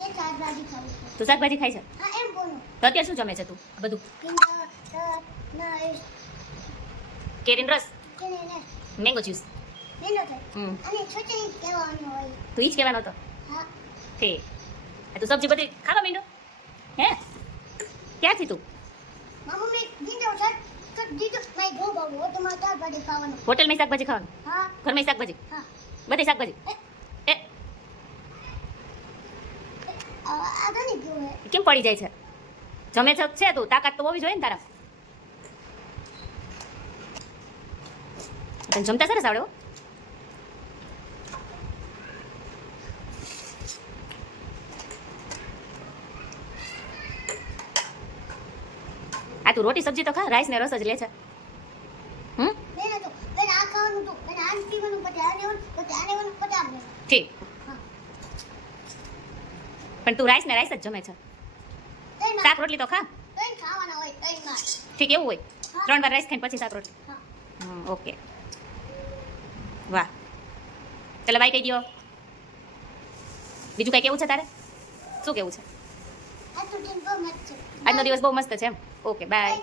એ શાકભાજી ખાવું છે. તું શાકભાજી ખાય છે હા એમ બોલું. તો અત્યારે શું જમે છે તું આ બધું ના એ કેરીન રસ કેને ને મેંગો જ્યુસ મેનો છે. હમ અને છોટી કહેવાનું હોય. તું ઈ જ કહેવાનો હતો હા તે આ તું સબ્જી બધી ખાવા માંડ્યો હે ક્યાંથી તું મમ્મી દીધો છે તો દીધો મેં ગો બાબુ તો મારે શાકભાજી ખાવાનું. હોટલમાં શાકભાજી ખાવાનું હા ઘરમાં શાકભાજી હા બધી શાકભાજી એ આ ગણી ગયું હે. કેમ પડી જાય છે જમે છે તું તાકાત તો હોવી જોઈએ ને તારા તને જમતા સરસ આવડે હો આ તું રોટી સબ્જી તો ખા રાઈસ ને રસ જ લે છે હમ મેં તો પેલા આ ખાવાનું તો પેલા આ પીવાનું પછી આ લેવાનું પછી આ લેવાનું પછી આ લેવાનું. ઠીક હા પણ તું રાઈસ ને રાઈસ જ જમે છે ત્રણ શાક રોટલી તો ખા ખાવાના હોય ત્રણ ઠીક એવું હોય હા. 3 વાર રાઈસ ખાઈને પછી શાક રોટલી હા ઓકે વાહ ચાલો બાય કહી દો બીજું કઈ કેવું છે તારે શું કેવું છે આ તો ટીમ બહુ મસ્ત છે. આજનો દિવસ બહુ મસ્ત છે એમ ઓકે બાય